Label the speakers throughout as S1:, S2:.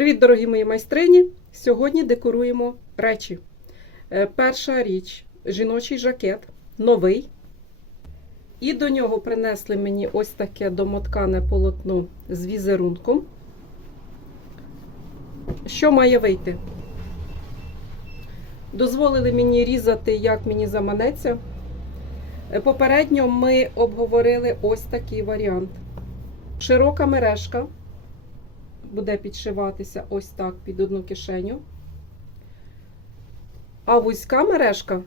S1: Привіт, дорогі мої майстрині! Сьогодні декоруємо речі. Е, Перша річ жіночий жакет, новий. І до нього принесли мені ось таке домоткане полотно з візерунком. Що має вийти? Дозволили мені різати, як мені заманеться. Е, Попередньо ми обговорили ось такий варіант. Широка мережка буде підшиватися ось так під одну кишеню. А вузька мережка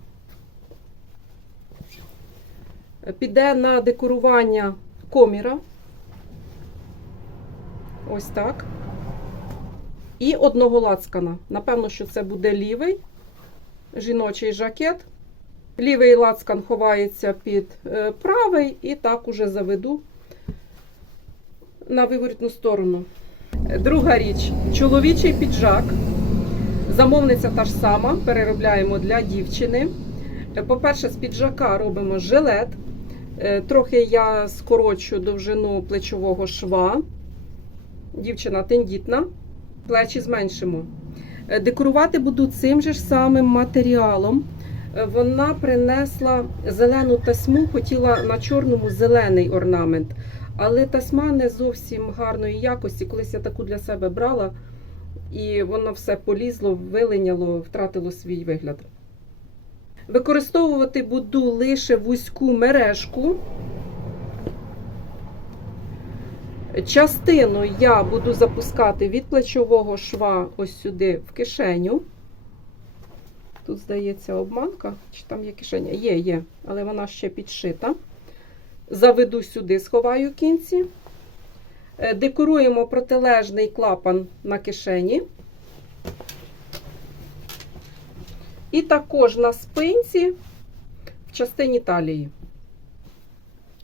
S1: піде на декорування коміра. Ось так. І одного лацкана. Напевно, що це буде лівий жіночий жакет. Лівий лацкан ховається під е, правий, і так уже заведу на виворітну сторону. Друга річ чоловічий піджак. Замовниця та ж сама, переробляємо для дівчини. По-перше, з піджака робимо жилет. Е, Трохи я скорочу довжину плечового шва. Дівчина тендітна, плечі зменшимо. Е, Декорувати буду цим же ж самим матеріалом. Е, Вона принесла зелену тасьму, хотіла на чорному зелений орнамент. Але тасьма не зовсім гарної якості. Колись я таку для себе брала, і воно все полізло, вилиняло, втратило свій вигляд. Використовувати буду лише вузьку мережку. Частину я буду запускати від плечового шва ось сюди в кишеню. Тут, здається, обманка, чи там є кишеня? Є, є, але вона ще підшита. Заведу сюди, сховаю кінці. Е, Декоруємо протилежний клапан на кишені. І також на спинці в частині талії.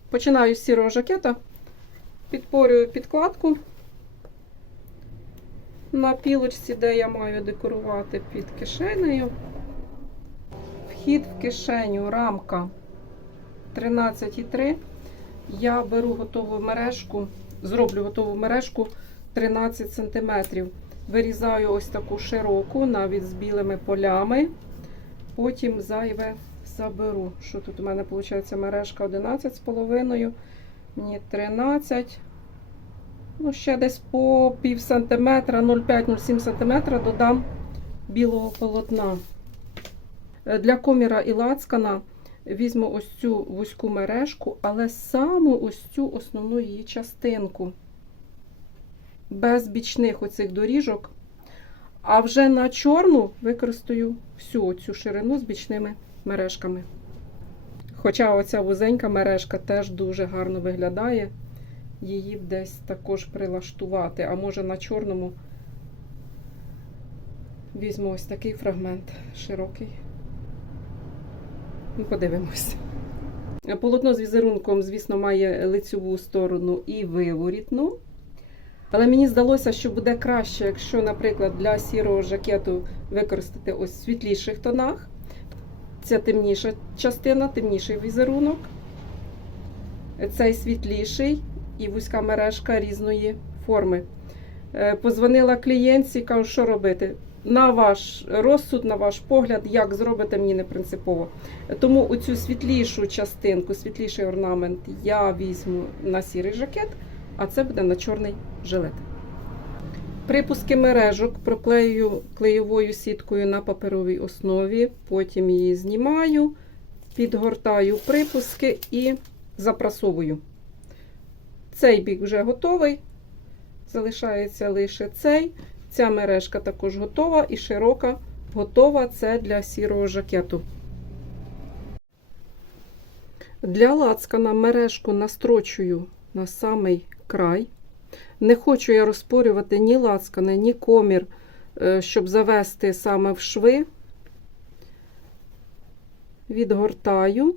S1: Починаю з сірого жакета, підпорюю підкладку на пілочці, де я маю декорувати під кишенею. Вхід в кишеню, рамка 13,3. Я беру готову мережку, зроблю готову мережку 13 см. Вирізаю ось таку широку, навіть з білими полями. Потім зайве заберу. Що тут у мене виходить мережка 11,5, мені 13. Ну, ще десь по пів сантиметра, 0,5-0,7 см додам білого полотна. Е, Для коміра і лацкана візьму ось цю вузьку мережку, але саме ось цю основну її частинку. Без бічних оцих доріжок. А вже на чорну використаю всю цю ширину з бічними мережками. Хоча оця вузенька мережка теж дуже гарно виглядає, її десь також прилаштувати. А може на чорному візьму ось такий фрагмент широкий. Ну, Подивимось. Полотно з візерунком, звісно, має лицьову сторону і виворітну. Але мені здалося, що буде краще, якщо, наприклад, для сірого жакету використати ось в світліших тонах. Це темніша частина, темніший візерунок. Цей світліший і вузька мережка різної форми. Е, Позвонила клієнтці, кажу, що робити. На ваш розсуд, на ваш погляд, як зробите, мені не принципово. Тому оцю світлішу частинку, світліший орнамент я візьму на сірий жакет, а це буде на чорний жилет. Припуски мережок проклею клеєвою сіткою на паперовій основі, потім її знімаю, підгортаю припуски і запрасовую. Цей бік вже готовий, залишається лише цей. Ця мережка також готова і широка готова це для сірого жакету. Для лацкана мережку настрочую на самий край. Не хочу я розпорювати ні лацкани, ні комір, е, щоб завести саме в шви. Відгортаю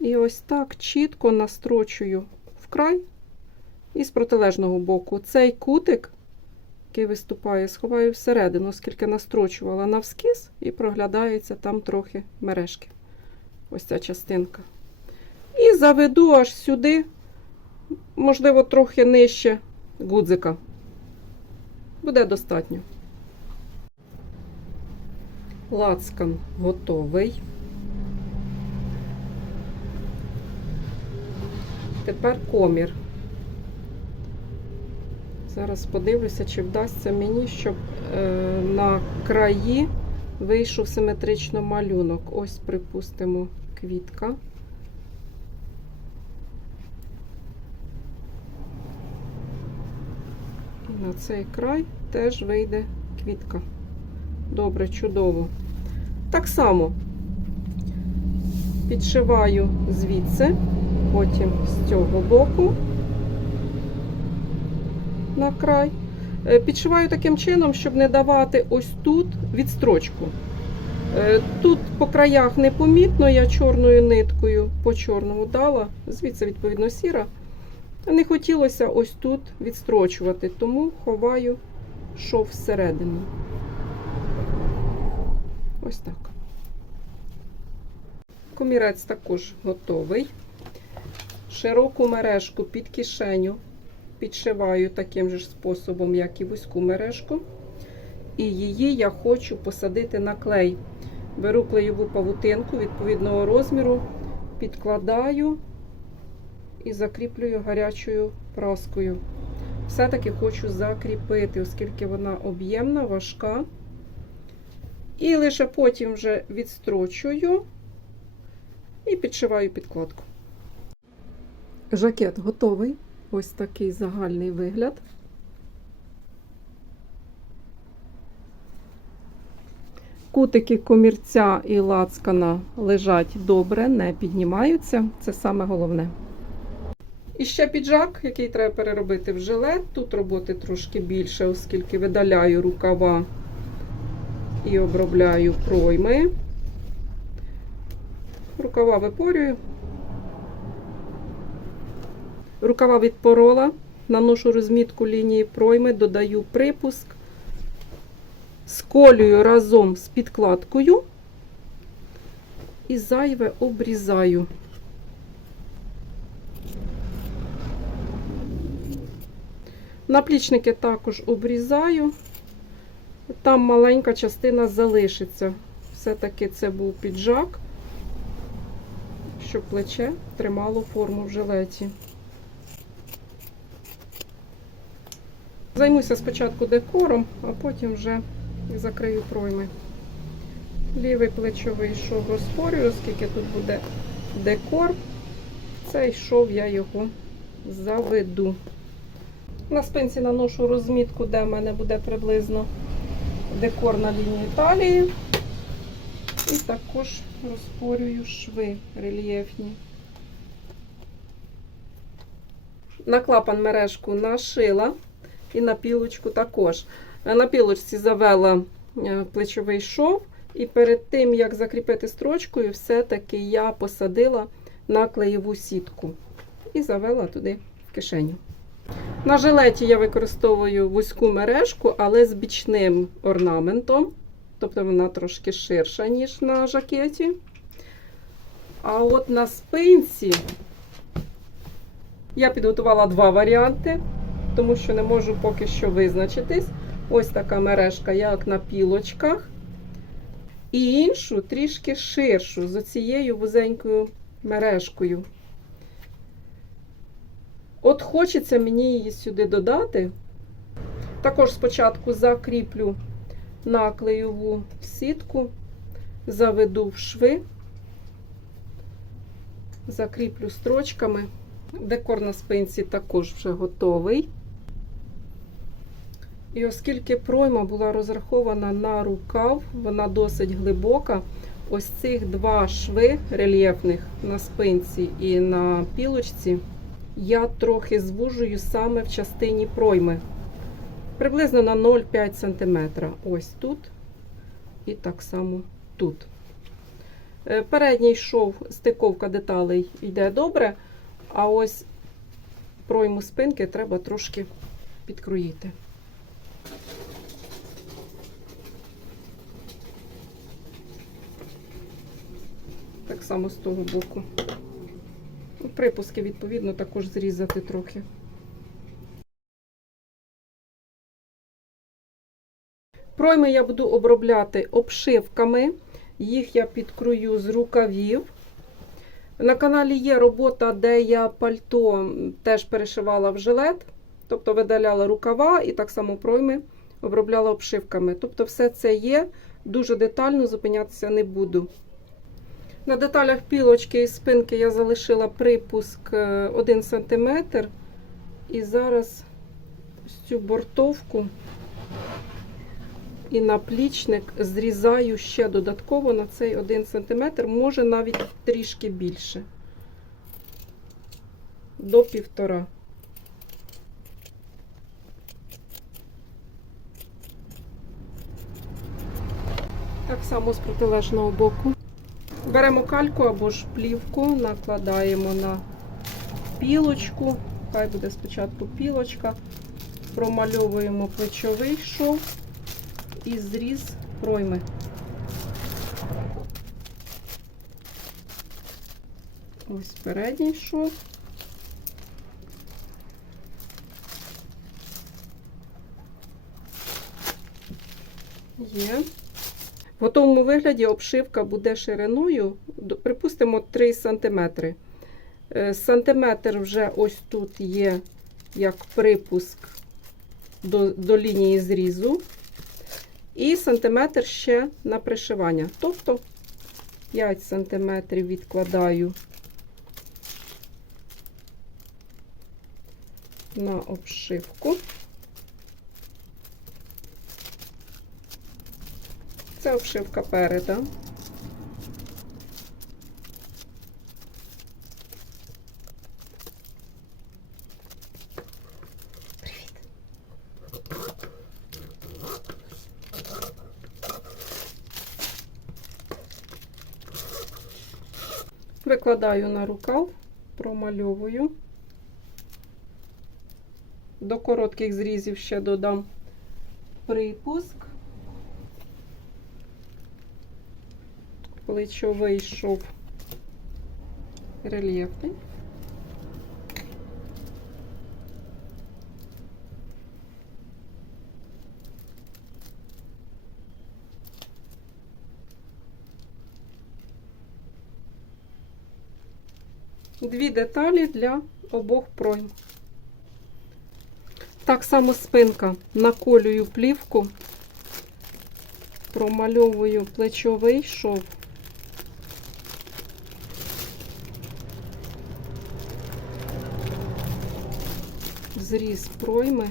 S1: і ось так чітко настрочую в край і з протилежного боку. Цей кутик, який виступає, сховаю всередину, оскільки настрочувала навскіз і проглядається там трохи мережки. Ось ця частинка. І заведу аж сюди можливо, трохи нижче гудзика. Буде достатньо. Лацкан готовий. Тепер комір. Зараз подивлюся, чи вдасться мені, щоб е, на краї вийшов симетрично малюнок. Ось, припустимо, квітка. І на цей край теж вийде квітка. Добре, чудово. Так само підшиваю звідси, потім з цього боку на край. Е, Підшиваю таким чином, щоб не давати ось тут відстрочку. Е, Тут по краях непомітно, я чорною ниткою по чорному дала, звідси, відповідно, сіра. Не хотілося ось тут відстрочувати, тому ховаю шов всередину. Ось так. Комірець також готовий. Широку мережку під кишеню підшиваю таким же способом, як і вузьку мережку. І її я хочу посадити на клей. Беру клеєву павутинку відповідного розміру, підкладаю і закріплюю гарячою праскою. Все-таки хочу закріпити, оскільки вона об'ємна, важка. І лише потім вже відстрочую і підшиваю підкладку. Жакет готовий. Ось такий загальний вигляд. Кутики комірця і лацкана лежать добре, не піднімаються. Це саме головне. І ще піджак, який треба переробити в жилет. Тут роботи трошки більше, оскільки видаляю рукава і обробляю пройми. Рукава випорюю. Рукава відпорола, наношу розмітку лінії пройми, додаю припуск, сколюю разом з підкладкою і зайве обрізаю. Наплічники також обрізаю, там маленька частина залишиться. Все-таки це був піджак, щоб плече тримало форму в жилеті. Займуся спочатку декором, а потім вже закрию пройми. Лівий плечовий шов розпорюю, оскільки тут буде декор. Цей шов я його заведу. На спинці наношу розмітку, де в мене буде приблизно декор на лінії талії. І також розпорюю шви рельєфні. На клапан мережку нашила. І на пілочку також. На пілочці завела е, плечовий шов, і перед тим, як закріпити строчкою, все-таки я посадила на клеєву сітку і завела туди в кишеню. На жилеті я використовую вузьку мережку, але з бічним орнаментом. Тобто вона трошки ширша, ніж на жакеті. А от на спинці я підготувала два варіанти тому що не можу поки що визначитись. Ось така мережка, як на пілочках. І іншу трішки ширшу, з оцією вузенькою мережкою. От хочеться мені її сюди додати. Також спочатку закріплю на клеєву сітку, заведу в шви, закріплю строчками. Декор на спинці також вже готовий. І оскільки пройма була розрахована на рукав, вона досить глибока. Ось цих два шви рельєфних на спинці і на пілочці я трохи звужую саме в частині пройми. Приблизно на 0,5 см. Ось тут і так само тут. Е, Передній шов, стиковка деталей йде добре, а ось пройму спинки треба трошки підкроїти. Само з того боку. Припуски, відповідно, також зрізати трохи. Пройми я буду обробляти обшивками. Їх я підкрою з рукавів. На каналі є робота, де я пальто теж перешивала в жилет, тобто видаляла рукава і так само пройми обробляла обшивками. Тобто, все це є, дуже детально зупинятися не буду. На деталях пілочки і спинки я залишила припуск е, 1 см. І зараз цю бортовку і наплічник зрізаю ще додатково на цей 1 см, може навіть трішки більше. До півтора. Так само з протилежного боку. Беремо кальку або ж плівку, накладаємо на пілочку. Хай буде спочатку пілочка. Промальовуємо плечовий шов і зріз пройми. Ось передній шов. Є. В готовому вигляді обшивка буде шириною, припустимо, 3 см. Е, Сантиметр вже ось тут є як припуск до, до лінії зрізу. І сантиметр ще на пришивання. Тобто 5 сантиметрів відкладаю на обшивку. Це обшивка переда. Викладаю на рукав, промальовую. До коротких зрізів ще додам припуск. Плечовий шов рельєфний. Дві деталі для обох пройм. Так само спинка. Наколюю плівку, промальовую плечовий шов. Зріз пройми.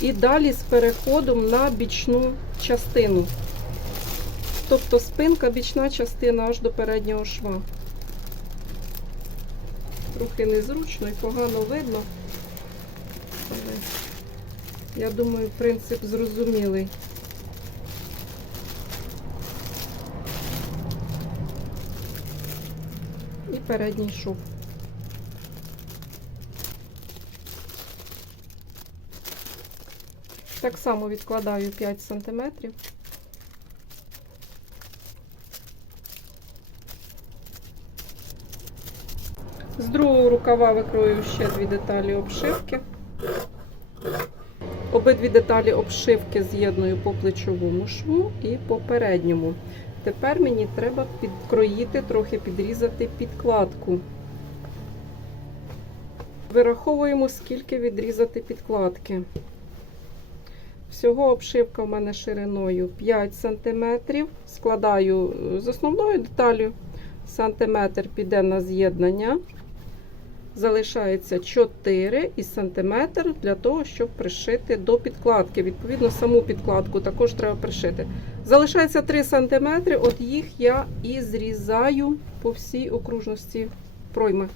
S1: І далі з переходом на бічну частину. Тобто спинка, бічна частина аж до переднього шва. Трохи незручно і погано видно. Але я думаю, принцип зрозумілий. Передній шов. Так само відкладаю 5 сантиметрів. З другого рукава викрою ще дві деталі обшивки. Обидві деталі обшивки з'єдную по плечовому шву і по передньому. Тепер мені треба підкроїти, трохи підрізати підкладку. Вираховуємо, скільки відрізати підкладки. Всього обшивка в мене шириною 5 см. Складаю з основною деталю. Сантиметр піде на з'єднання. Залишається 4 і сантиметр для того, щоб пришити до підкладки. Відповідно, саму підкладку також треба пришити. Залишається 3 см, от їх я і зрізаю по всій окружності пройми.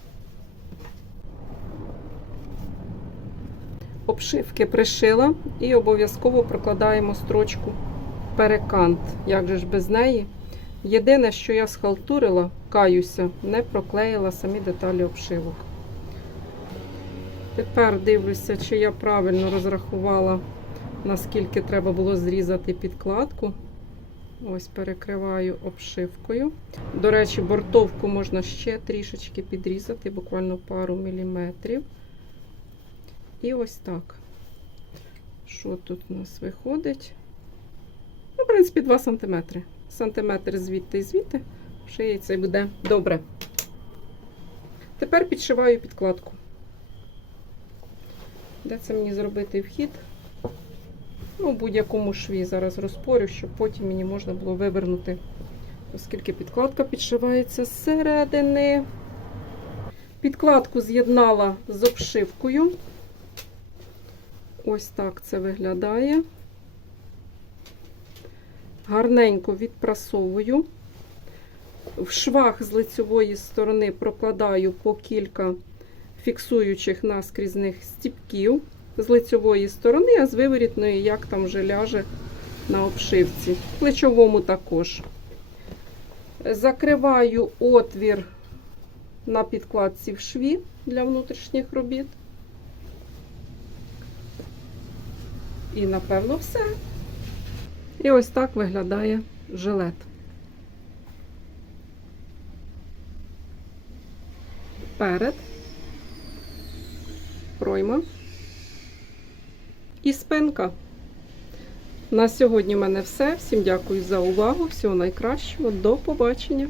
S1: Обшивки пришила і обов'язково прокладаємо строчку перекант. Як же ж без неї? Єдине, що я схалтурила, каюся, не проклеїла самі деталі обшивок. Тепер дивлюся, чи я правильно розрахувала, наскільки треба було зрізати підкладку. Ось перекриваю обшивкою. До речі, бортовку можна ще трішечки підрізати, буквально пару міліметрів. І ось так. Що тут у нас виходить? Ну, в принципі, 2 см. Сантиметр звідти і звідти. Шиється і буде добре. Тепер підшиваю підкладку. Де це мені зробити вхід? Ну, у будь-якому шві зараз розпорю, щоб потім мені можна було вивернути, оскільки підкладка підшивається зсередини. Підкладку з'єднала з обшивкою. Ось так це виглядає. Гарненько відпрасовую. В швах з лицьової сторони прокладаю по кілька фіксуючих наскрізних стіпків з лицьової сторони, а з виворітної, як там вже ляже на обшивці. В лицьовому також. Закриваю отвір на підкладці в шві для внутрішніх робіт. І, напевно, все. І ось так виглядає жилет. Перед, пройма і спинка. На сьогодні в мене все. Всім дякую за увагу. Всього найкращого. До побачення!